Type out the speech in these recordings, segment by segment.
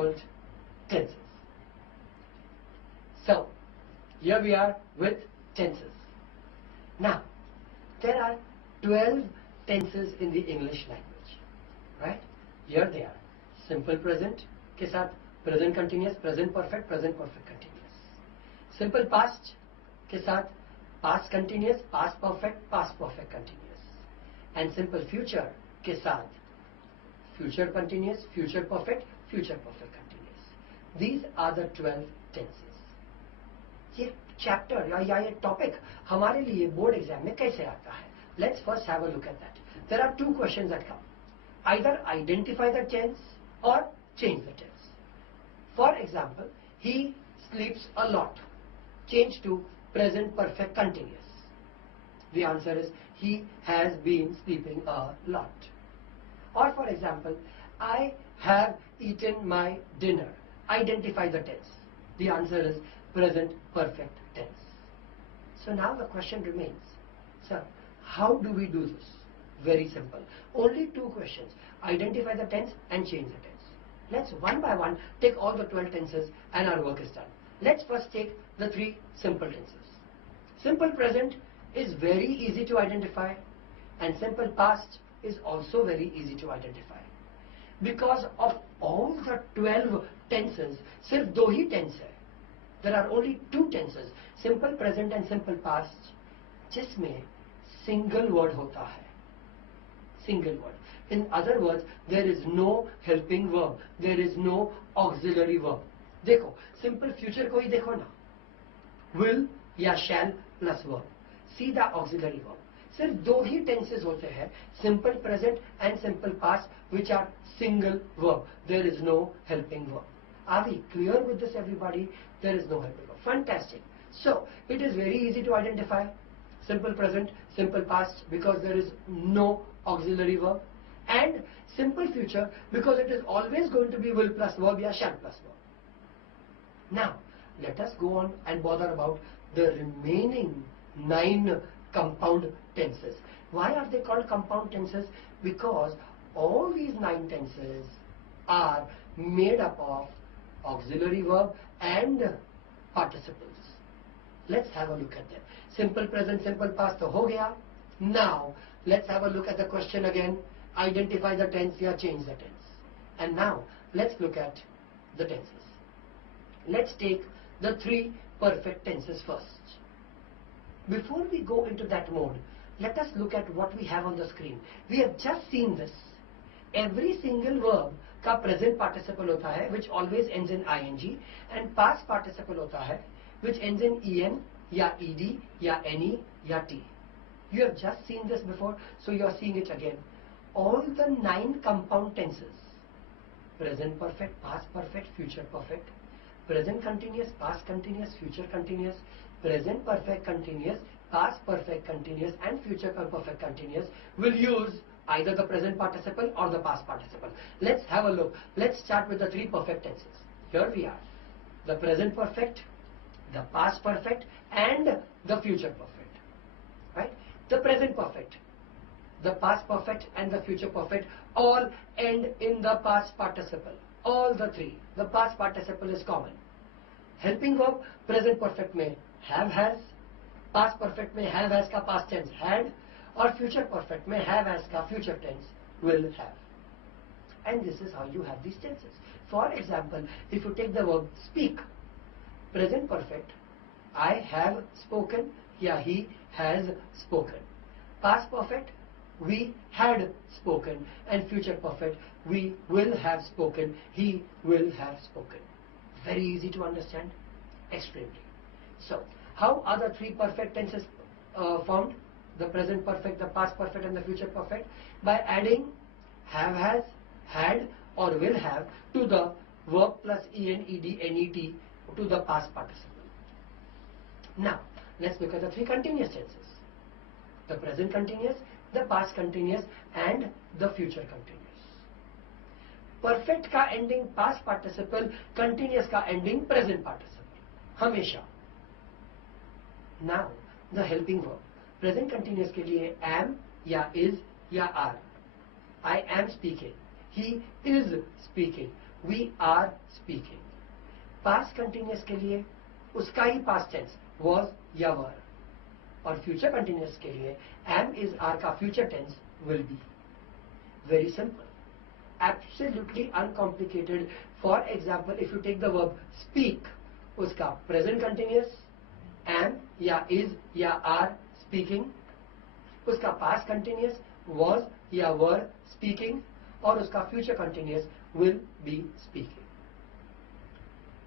called tenses. So, here we are with tenses. Now, there are 12 tenses in the English language, right? Here they are. Simple present के साथ present continuous, present perfect continuous. Simple past के साथ past continuous, past perfect continuous. And simple future के साथ future continuous, future perfect continuous. These are the 12 tenses. ये chapter या ये topic हमारे लिए बोर्ड एग्जाम में कैसे आता है? Let's first have a look at that. There are two questions that come. Either identify the tense or change the tense. For example, he sleeps a lot. Change to present perfect continuous. The answer is he has been sleeping a lot. Or for example, I have eaten my dinner. Identify the tense. The answer is present perfect tense. So now the question remains, sir, how do we do this? Very simple. Only two questions. Identify the tense and change the tense. Let's one by one take all the 12 tenses and our work is done. Let's first take the 3 simple tenses. Simple present is very easy to identify and simple past is also very easy to identify. Because of all the 12 tenses, सिर्फ 2 ही tense है. There are only 2 tenses, simple present and simple past, जिसमें single word होता है. Single word. In other words, there is no helping verb. There is no auxiliary verb. देखो, simple future को ही देखो ना. Will या shall plus verb. सीधा auxiliary verb. सिर्फ 2 ही tenses होते हैं, simple present and simple past, which are single verb. There is no helping verb. Are we clear with this, everybody? There is no helping verb. Fantastic. So, it is very easy to identify simple present, simple past, because there is no auxiliary verb, and simple future because it is always going to be will plus verb या shall plus verb. Now, let us go on and bother about the remaining 9 compound tenses. Why are they called compound tenses? Because all these 9 tenses are made up of auxiliary verb and participles. Let's have a look at them. Simple present, simple past तो हो गया. Now, let's have a look at the question again. Identify the tense या change the tense. And now, let's look at the tenses. Let's take the 3 perfect tenses first. Before we go into that mode, let us look at what we have on the screen. We have just seen this. Every single verb का present participle होता है, which always ends in ing, and past participle होता है, which ends in en या ed या ne या t. You have just seen this before, so you are seeing it again. All the 9 compound tenses, present perfect, past perfect, future perfect, present continuous, past continuous, future continuous, present perfect continuous, past perfect continuous, and future perfect continuous will use either the present participle or the past participle. Let's have a look. Let's start with the 3 perfect tenses. Here we are. The present perfect, the past perfect, and the future perfect. Right? The present perfect, the past perfect, and the future perfect all end in the past participle. All the 3. The past participle is common. Helping verb, present perfect में have has, past perfect में have has का past tense had, or future perfect में have has का future tense will have. And this is how you have these tenses. For example, if you take the verb speak, present perfect, I have spoken या he has spoken. Past perfect, we had spoken, and future perfect, we will have spoken, he will have spoken. Very easy to understand? Extremely. So, how are the 3 perfect tenses formed? The present perfect, the past perfect, and the future perfect? By adding have has, had, or will have to the verb plus en, ed, net to the past participle. Now, let's look at the 3 continuous tenses. The present continuous, the past continuous, and the future continuous. Perfect का ending past participle, continuous का ending present participle. हमेशा. Now, the helping verb. Present continuous के लिए am या is या are. I am speaking. He is speaking. we are speaking. Past continuous के लिए उसका ही past tense was या were, और future continuous के लिए am is are का future tense will be. Very simple, absolutely uncomplicated. For example, if you take the verb speak, उसका present continuous am या is या are speaking, उसका past continuous was या were speaking, और उसका future continuous will be speaking.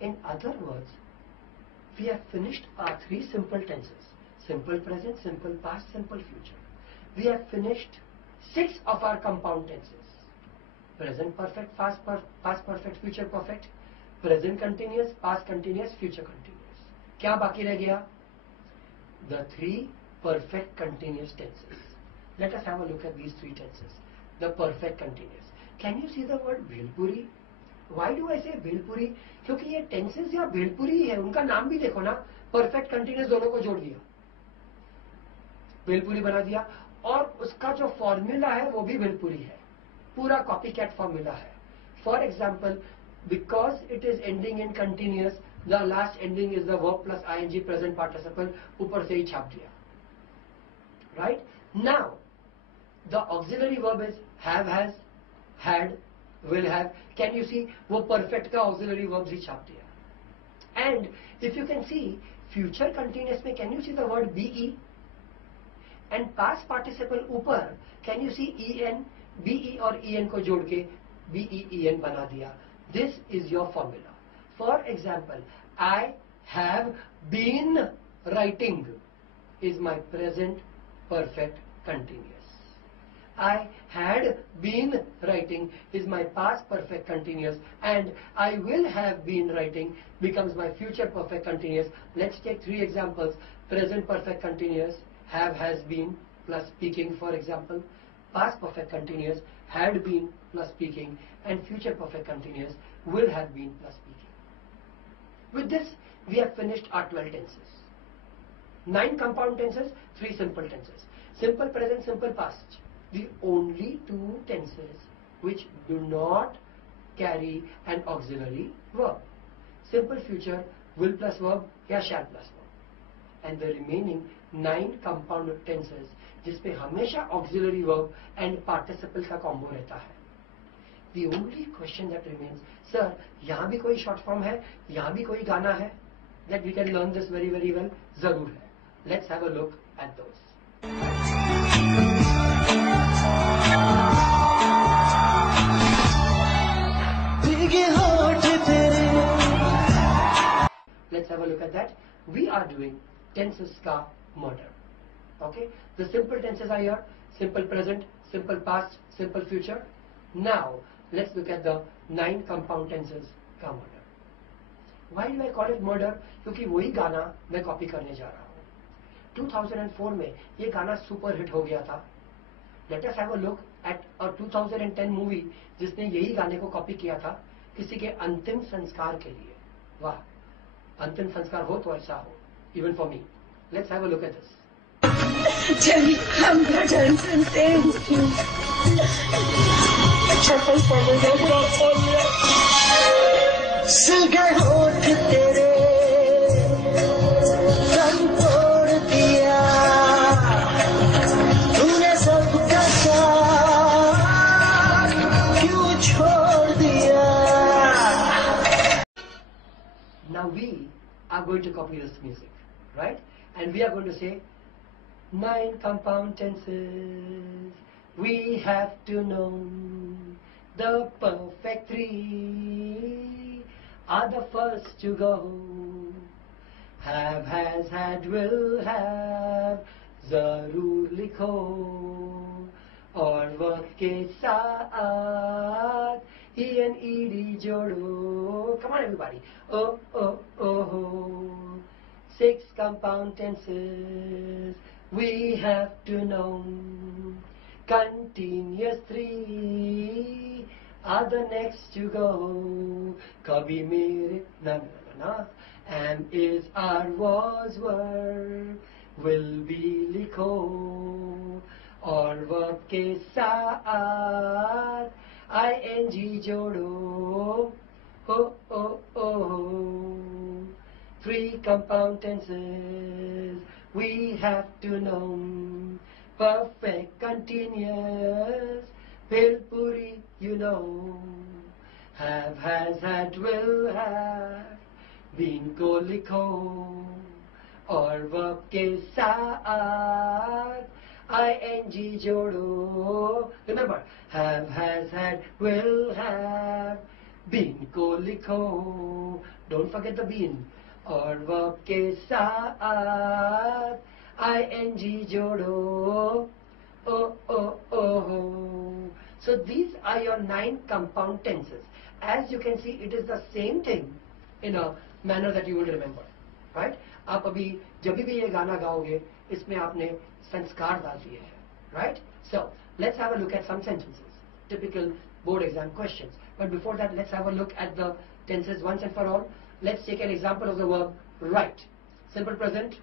In other words, we have finished our 3 simple tenses: simple present, simple past, simple future. We have finished 6 of our compound tenses: present perfect, past perfect, future perfect, present continuous, past continuous, future continuous. क्या बाकी रह गया? The 3 perfect continuous tenses. Let us have a look at these 3 tenses. The perfect continuous. Can you see the word bhelpuri? Why do I say bhelpuri? क्योंकि ये tenses या भेलपुरी है, उनका नाम भी देखो ना, perfect continuous दोनों को जोड़ दिया, भेलपुरी बना दिया, और उसका जो फॉर्मूला है वो भी भेलपुरी है, पूरा कॉपी कैट फॉर्मूला है. For example, because it is ending in continuous, the last ending is the verb plus ING present participle, ऊपर से ही छाप दिया. Right now the auxiliary verb is have, has, had, will have. Can you see, वो perfect का auxiliary verb ही छाप दिया. And if you can see, future continuous में can you see the word BE, and past participle ऊपर can you see en, B E और en को जोड़ के BEEN बना दिया. This is your formula. For example, I have been writing is my present perfect continuous. I had been writing is my past perfect continuous, and I will have been writing becomes my future perfect continuous. Let's take 3 examples. Present perfect continuous, have, has been plus speaking, for example. Past perfect continuous, had been plus speaking, and future perfect continuous, will have been plus speaking. With this, we have finished our 12 tenses. 9 compound tenses, 3 simple tenses. Simple present, simple past. The only 2 tenses which do not carry an auxiliary verb. Simple future, will plus verb या shall plus verb. And the remaining 9 compound tenses जिसपे हमेशा auxiliary verb and participle का combo रहता है. The only question that remains, sir, यहाँ भी कोई short form है, यहाँ भी कोई गाना है, that we can learn this very very well. जरूर है. Let's have a look at those. Let's have a look at that. We are doing tenses ka model. Okay, the simple tenses are here: simple present, simple past, simple future. Now let's look at the 9 compound tenses ka model. Why do I call it model? क्योंकि वही गाना मैं copy करने जा रहा हूँ. 2004 में ये गाना सुपर हिट हो गया था. Let us have a look at a 2010 movie जिसने यही गाने को कॉपी किया था किसी के अंतिम संस्कार के लिए. वाह, अंतिम संस्कार हो तो ऐसा हो. Even for me. Let's have a look at this. Jenny, I'm not dancing. Thank you. सिलगे होठ तेरे दम तोड़ दिया, तूने सबका साथ क्यों छोड़ दिया. Now we are going to copy this music, right? And we are going to say 9 compound tenses. We have to know the perfect 3 are the first to go. Have, has, had, will have, जरूर लिखो, और verb के साथ en ed जोड़ो. Come on everybody. Oh, oh, oh, oh. 6 compound tenses we have to know. Continuous 3 are the next to go. Kabhi mere na na na. Am, is, are, was, were, will be लिखो, और verb के साथ ing jodo, ho, oh, oh. Three compound tenses we have to know. Perfect, continuous, Bhelpuri, you know. Have, has, had, will have, been को लिखो और verb के साथ ing जोड़ो. Remember, have, has, had, will have, been को लिखो. Don't forget the been. और verb के साथ ing जोड़ो. Oh, oh, oh. So these are your 9 compound tenses. As you can see, it is the same thing in a manner that you will remember, right? आप अभी जब भी ये गाना गाओगे, इसमें आपने संस्कार डाल दिए हैं, right? So let's have a look at some sentences, typical board exam questions. But before that, let's have a look at the tenses once and for all. Let's take an example of the verb write. Simple present,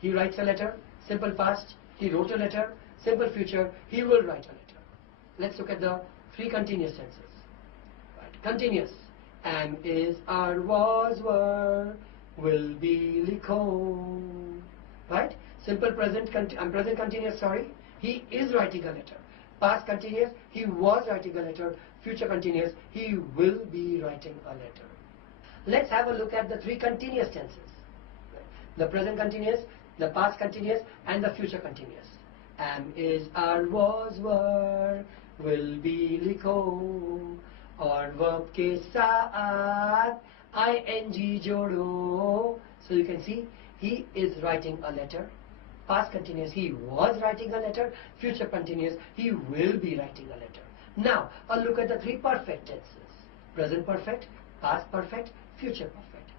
he writes a letter. Simple past, he wrote a letter. Simple future, he will write a letter. Let's look at the 3 continuous tenses. Right. Continuous, am, is, are, was, were, will be, likho. Right? Simple present, present continuous, sorry, he is writing a letter. Past continuous, he was writing a letter. Future continuous, he will be writing a letter. Let's have a look at the 3 continuous tenses. The present continuous, the past continuous, and the future continuous. Am, is, are, was, were, will be, likho. और verb के साथ ing जोड़ो. So you can see, he is writing a letter. Past continuous, he was writing a letter. Future continuous, he will be writing a letter. Now, a look at the 3 perfect tenses. Present perfect, past perfect, future perfect.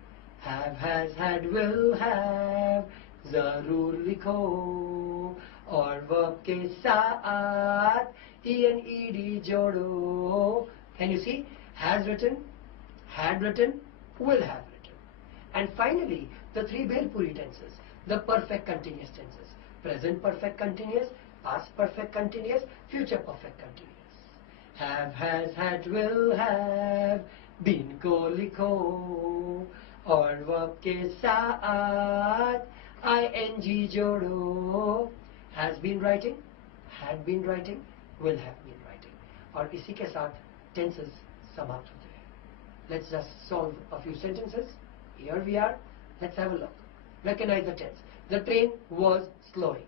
Have, has, had, will have, ज़रूर लिखो. और verb के साथ ed जोड़ो. Can you see? Has written, had written, will have written. And finally, the 3 Bhelpuri tenses, the perfect continuous tenses. Present perfect continuous, past perfect continuous, future perfect continuous. Have, has, had, will have, been को लिखो. और verb के साथ ing जोड़ो. Has been writing, had been writing, will have been writing. और इसी के साथ tenses समाप्त होते हैं. Let's just solve a few sentences. Here we are. Let's have a look. Recognize the tense. The train was slowing.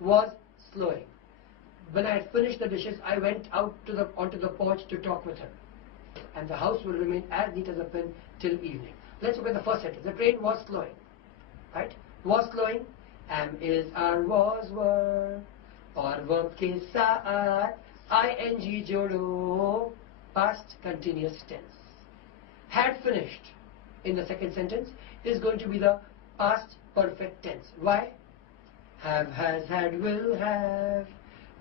Was slowing. When I had finished the dishes, I went out onto the porch to talk with her. And the house will remain as neat as a pin till evening. Let's look at the first sentence. The train was slowing. Right? Was slowing. Am, is, are, was, were. और verb के साथ ing जोड़ो. Past continuous tense. Had finished in the second sentence is going to be the past perfect tense. Why? Have, has, had, will have.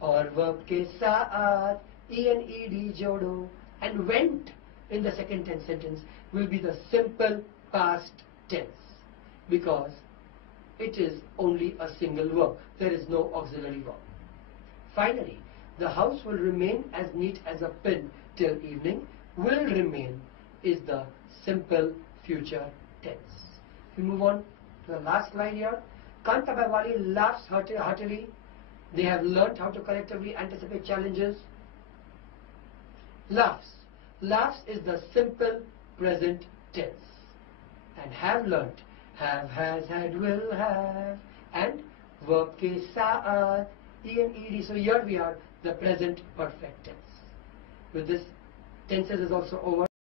और verb के साथ ed जोड़ो. And went in the second tense sentence will be the simple past tense, because it is only a single verb. There is no auxiliary verb. Finally, the house will remain as neat as a pin till evening. Will remain is the simple future tense. We move on to the last line here. Kanta Bawali laughs heartily. They have learnt how to collectively anticipate challenges. Laughs. Laughs is the simple present tense. And have learnt. Have, has, had, will have. And verb ke saat, ed. So here we are, the present perfect tense. With this, tenses is also over.